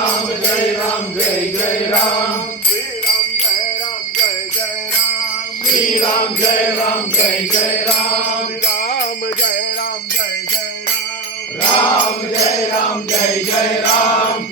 जय राम जय जय राम श्री राम जय राम जय जय राम राम जय राम जय जय राम राम जय राम जय जय राम राम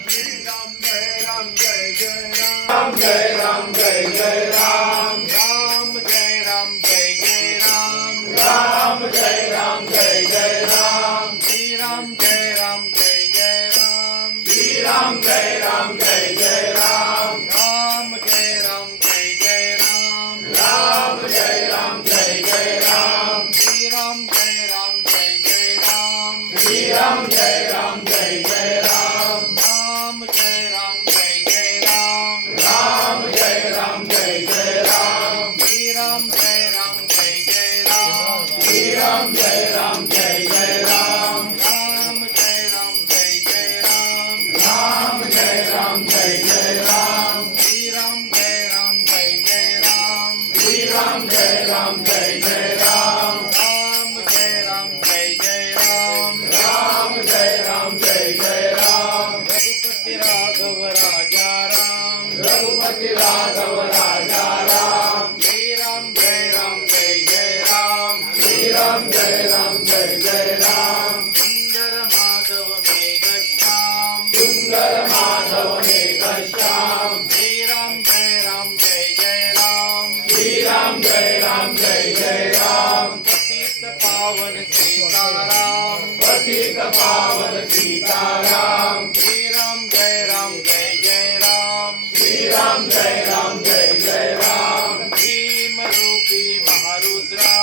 जय राम जय जय राम राम जय राम जय जय राम राम जय राम जय जय राम राम जय राम जय जय राम श्री राम जय राम जय जय राम श्री राम जय राम जय जय राम राम जय राम जय जय राम राम जय राम जय जय राम श्री राम जय राम जय जय राम श्री राम जय राम जय जय राम राम जय राम जय जय राम राम जय राम जय जय राम श्री राम जय राम जय जय राम श्री राम जय राम जय जय राम राम जय राम जय जय राम राम जय राम जय जय राम श्री राम जय राम जय जय राम श्री राम जय राम जय जय राम राम जय राम जय जय राम राम जय राम जय जय राम रघुपति राघव राजा राम रघुपति राघव राजा राम श्री राम जय राम जय जय राम श्री राम जय राम जय जय राम सुंदर माधव मेघ श्याम सुंदर माधव मेघश्याम श्री राम जय राम जय जय राम श्री राम जय राम जय जय राम पतित पावन सीताराम पतित पावन सीताराम श्री राम जय राम जय जय राम श्री राम जय राम जय जय राम भीम रूपी महारुद्रा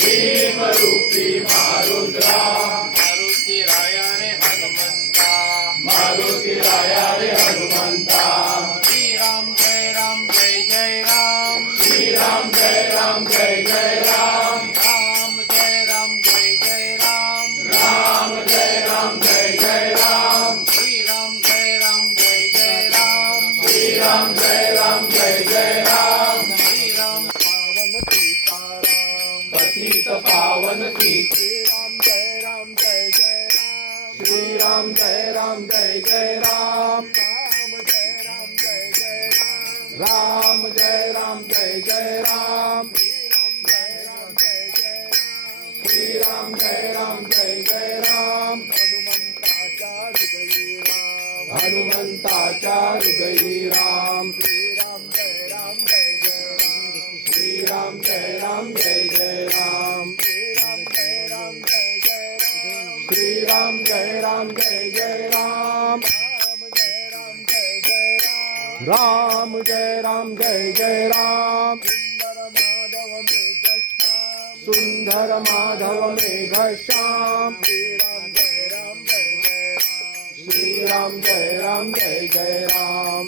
भीम रूपी मारुद्रा मारुती राया रे हनुमंता मारुती राया रे हनुमंता श्री राम जय राम जय जय राम श्री राम जय राम जय जय राम राम जय राम जय जय राम राम जय राम जय जय राम श्री राम जय राम जय जय राम श्री राम जय राम जय जय राम श्री राम पावन सीताराम पतित पावन सीता श्री राम जय राम जय जय राम श्री राम जय राम जय जय राम राम जय राम जय जय राम राम जय राम जय जय राम श्री राम जय राम जय जय राम हनुमंताच्या हृदयी राम श्री राम जय राम जय जय राम श्री राम जय राम जय जय राम श्री राम जय राम जय जय राम राम जय राम जय जय राम सुंदर माधव मेघश्याम सुंदर माधव मेघश्याम श्री राम जय राम जय जय राम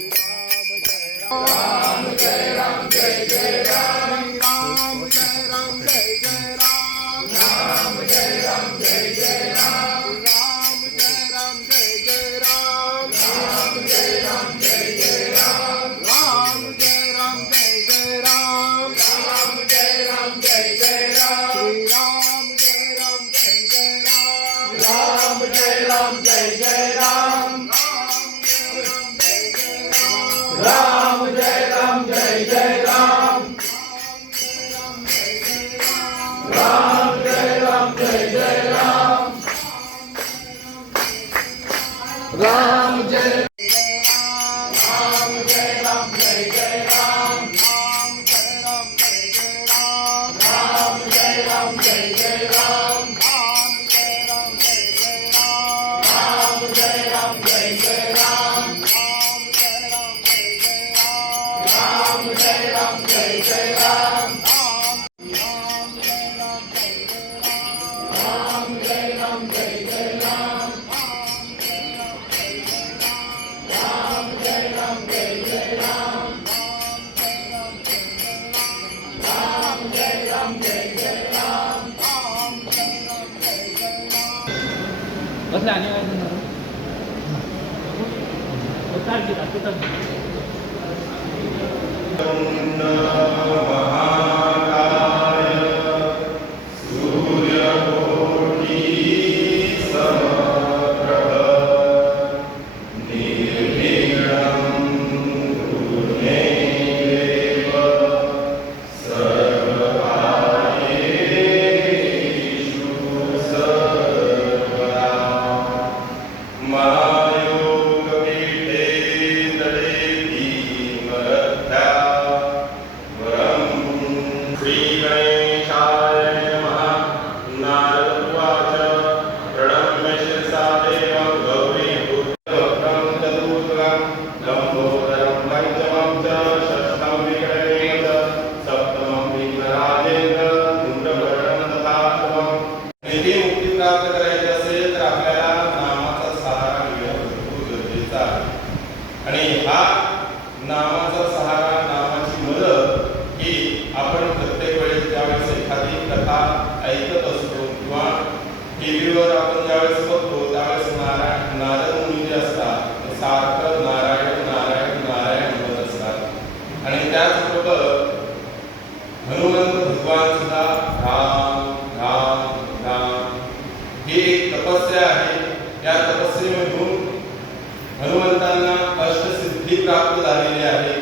राम जय राम जय जय राम राम जय राम जय जय राम राम जय राम जय जय राम राम जय राम जय जय राम राम जय राम जय जय राम राम जय राम जय जय राम राम जय राम जय जय राम श्री राम जय राम जय जय राम राम जय राम जय जय राम राम जय राम जय जय राम राम जय राम जय जय राम राम जय राम जय राम जय जय राम राम जय राम जय जय राम राम जय राम जय जय राम राम जय राम जय जय राम राम जय राम जय जय राम राम जय राम जय जय राम राम जय राम जय जय राम राम जय राम जय जय राम राम जय राम जय जय राम कसले आणि काय निर्भीक सूत्रं लंबोदरं पंचमं च षष्ठं विक्रमेण च सप्तमं विघ्नराजेन्द्र कुंडवर्णं तथा शुभम्. निधी मुक्ती प्राप्त करायची असेल तर आपल्याला नामाचा सहारा घेणं खूप गरजेचं आहे. आणि हा नामाचा सहारा, नामाची मदत ही आपण प्रत्येक वेळेस ज्यावेळेस एखादी कथा ऐकत असतो किंवा टीव्हीवर आपण ज्यावेळेस बघतो त्यावेळेस नारद मुनी जे असतात ते सारखं नारायण नारायण नारायण म्हणत असतात. आणि त्याचबरोबर हनुमंत भगवान सुद्धा राम राम राम ही एक तपस्या आहे. या तपस्येमधून हनुमंतांना अष्टसिद्धी प्राप्त झालेली आहे,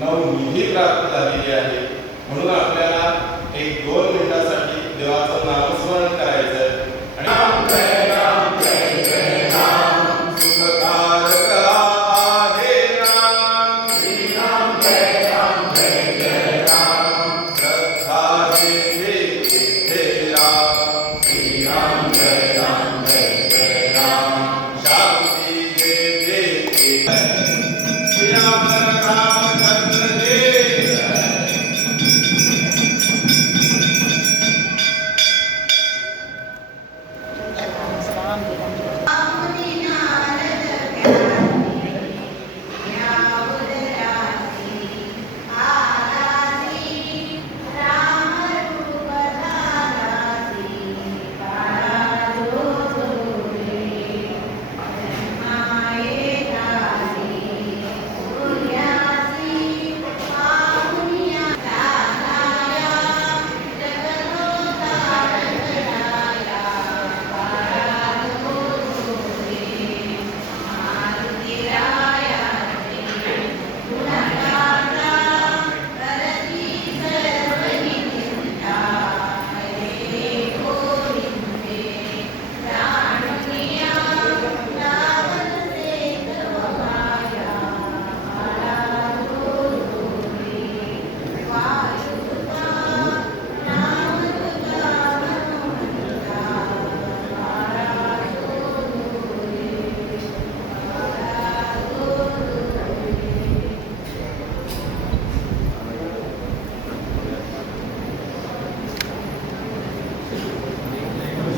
9 निधी प्राप्त झालेली आहे. म्हणून आपल्याला 1-2 मिनिटासाठी देवाचं नामस्मरण करायचं आहे. आणि राम जय राम जय जय राम सुखकारक आहे राम. श्री राम जय राम जय जय राम श्रद्धा देते राम. श्री राम जय राम जय जय राम शांती देते. श्री राम